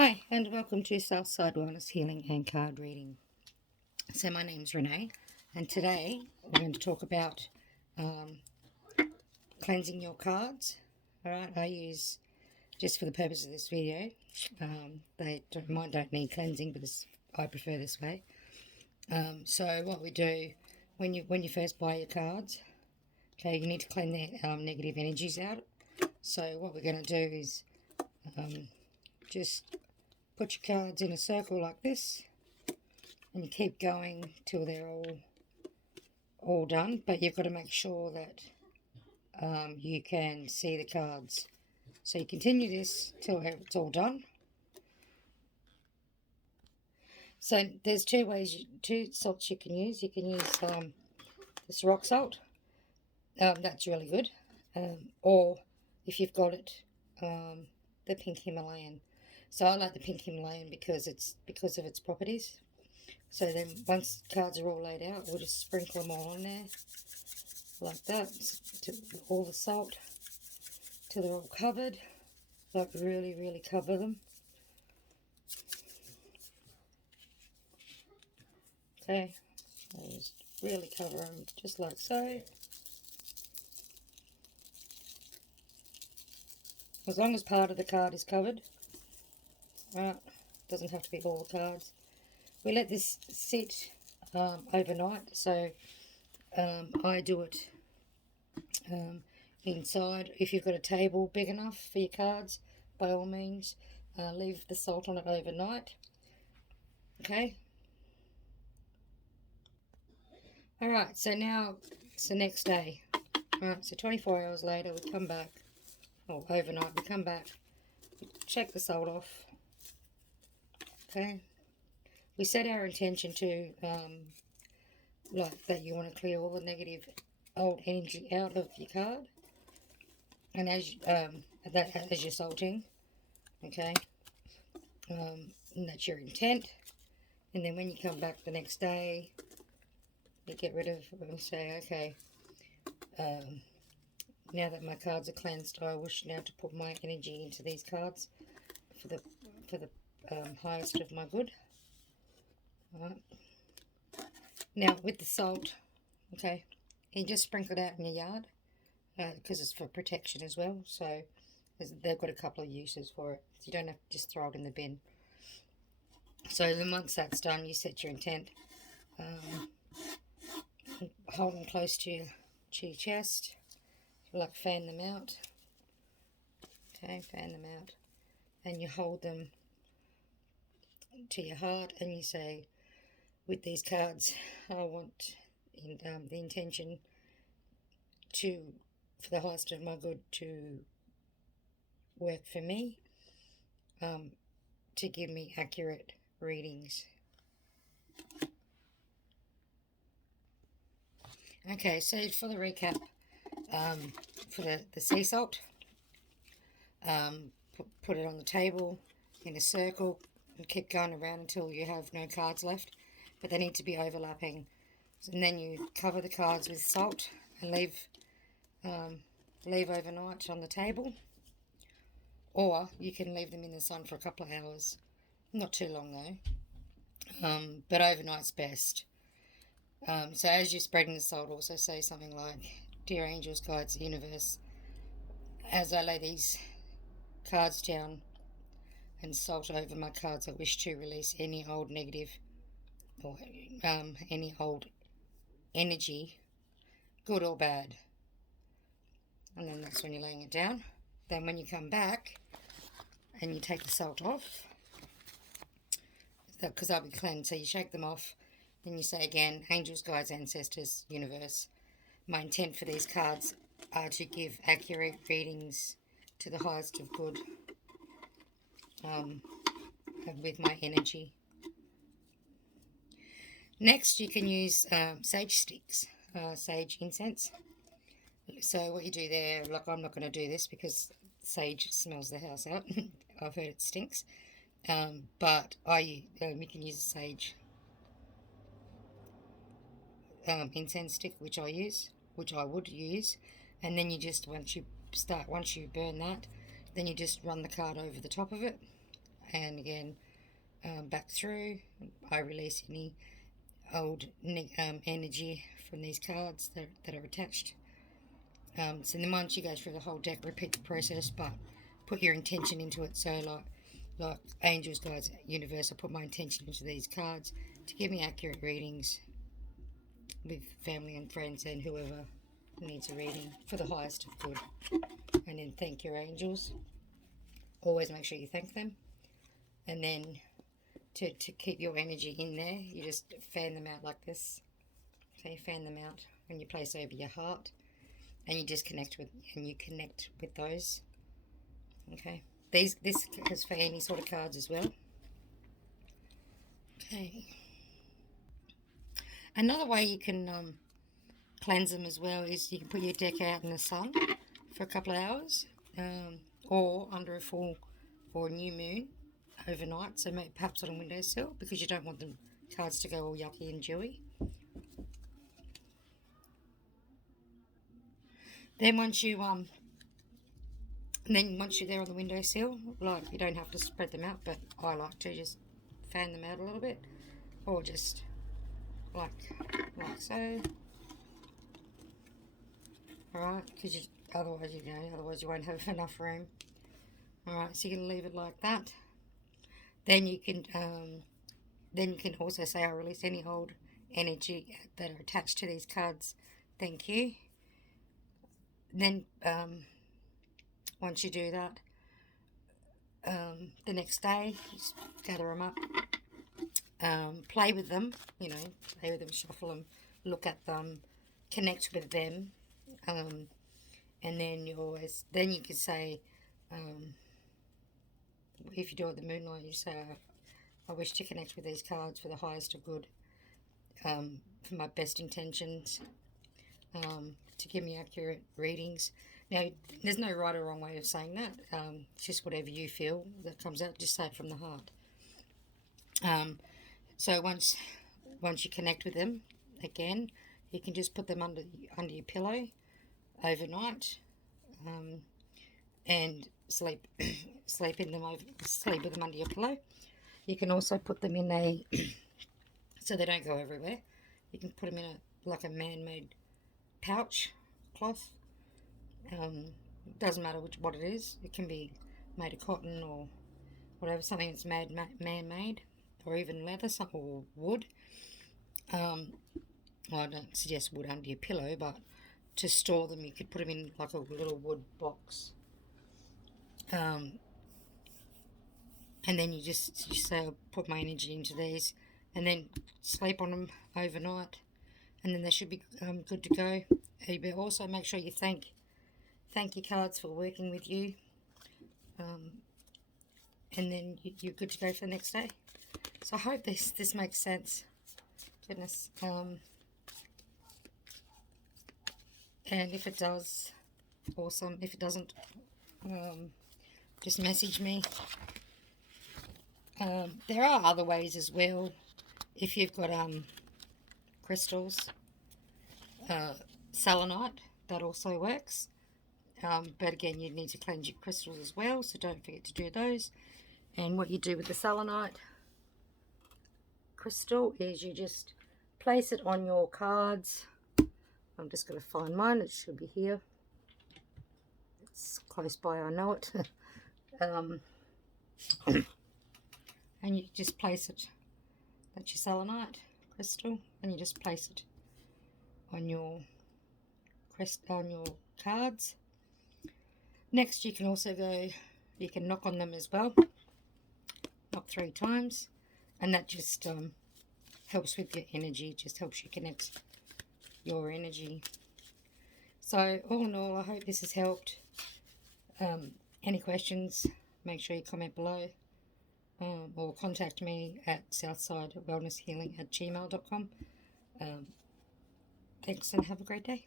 Hi, and welcome to Southside Wellness Healing and Card Reading. So, my name's Renee, and today we're going to talk about cleansing your cards. Alright, I use, just for the purpose of this video, mine don't need cleansing, but I prefer this way. So, what we do when you first buy your cards, okay, you need to clean the negative energies out. So, what we're going to do is just put your cards in a circle like this, and you keep going till they're all done, but you've got to make sure that you can see the cards. So you continue this till it's all done. So there's two salts you can use. You can use this rock salt. That's really good. Or if you've got it, the pink Himalayan. So I like the pink Himalayan because of its properties. So then once the cards are all laid out, we'll just sprinkle them all on there like that, all the salt till they're all covered, like really cover them. Okay, I just really cover them just like so. As long as part of the card is covered, right, doesn't have to be all the cards. We let this sit overnight, so I do it inside. If you've got a table big enough for your cards, by all means, leave the salt on it overnight. Okay. Alright, so now it's the next day. Alright, so 24 hours later we come back, or overnight we come back, we check the salt off. Okay. We set our intention to, like that you want to clear all the negative old energy out of your card. And as you're salting, okay, and that's your intent. And then when you come back the next day, you get rid of and say, okay, now that my cards are cleansed, I wish now to put my energy into these cards for the highest of my good. All right. Now with the salt, okay, you just sprinkle it out in your yard because it's for protection as well. So they've got a couple of uses for it. So you don't have to just throw it in the bin. So then once that's done, you set your intent. Hold them close to your chest. Like fan them out. Okay, fan them out. And you hold them to your heart and you say, with these cards, I want the intention for the highest of my good to work for me, to give me accurate readings. Okay, so for the recap, for the sea salt, put it on the table in a circle and keep going around until you have no cards left, but they need to be overlapping. And then you cover the cards with salt and leave overnight on the table, or you can leave them in the sun for a couple of hours, not too long though, but overnight's best. So as you're spreading the salt, also say something like, dear angels, guides, the universe, as I lay these cards down and salt over my cards, I wish to release any old negative or any old energy, good or bad. And then that's when you're laying it down. Then when you come back and you take the salt off, because they'll be cleansed, so you shake them off. Then you say again, angels, guides, ancestors, universe, my intent for these cards are to give accurate readings to the highest of good with my energy. Next, you can use sage sticks, sage incense. So what you do there, like I'm not going to do this because sage smells the house out. I've heard it stinks. But you can use a sage incense stick, which I would use, and then you just once you burn that, then you just run the card over the top of it, and again back through. I release any old energy from these cards that are attached. So then once you go through the whole deck, repeat the process, but put your intention into it. So like angels, guides, universe, I put my intention into these cards to give me accurate readings with family and friends and whoever needs a reading for the highest of good. And then thank your angels. Always make sure you thank them. And then to keep your energy in there, you just fan them out like this. So you fan them out and you place over your heart, and you connect with those. Okay. This is for any sort of cards as well. Okay. Another way you can cleanse them as well is you can put your deck out in the sun for a couple of hours, or under a full or a new moon overnight. So maybe perhaps on a windowsill, because you don't want the cards to go all yucky and dewy. Then once you're there on the windowsill, like, you don't have to spread them out, but I like to just fan them out a little bit, or just like so. Alright, because otherwise you won't have enough room. Alright, so you're going to leave it like that. Then you can also say, I release any old energy that are attached to these cards. Thank you. Then once you do that, the next day, just gather them up, play with them, shuffle them, look at them, connect with them, and then you could say, if you do it at the moonlight, you say, I wish to connect with these cards for the highest of good, for my best intentions, to give me accurate readings. Now, there's no right or wrong way of saying that. It's just whatever you feel that comes out. Just say it from the heart. So once you connect with them, again, you can just put them under your pillow overnight, and sleep with them under your pillow. You can also put them in so they don't go everywhere. You can put them in a man-made pouch cloth. Doesn't matter what it is. It can be made of cotton or whatever, something that's man-made, or even leather, or wood. Well, I don't suggest wood under your pillow, but to store them, you could put them in like a little wood box. And then you just say, I'll put my energy into these, and then sleep on them overnight, and then they should be good to go. But also make sure you thank your cards for working with you, and then you're good to go for the next day. So I hope this makes sense. Goodness. And if it does, awesome. If it doesn't, just message me. There are other ways as well. If you've got crystals, selenite, that also works. But again, you need to cleanse your crystals as well, so don't forget to do those. And what you do with the selenite crystal is you just place it on your cards. I'm just going to find mine. It should be here. It's close by, I know it. And you just place it, that's your selenite crystal, and you just place it on your cards. Next, you can also you can knock on them as well. Knock 3 times, and that just helps with your energy, just helps you connect your energy. So all in all, I hope this has helped. Any questions, make sure you comment below, or contact me at southsidewellnesshealing@gmail.com. Thanks, and have a great day.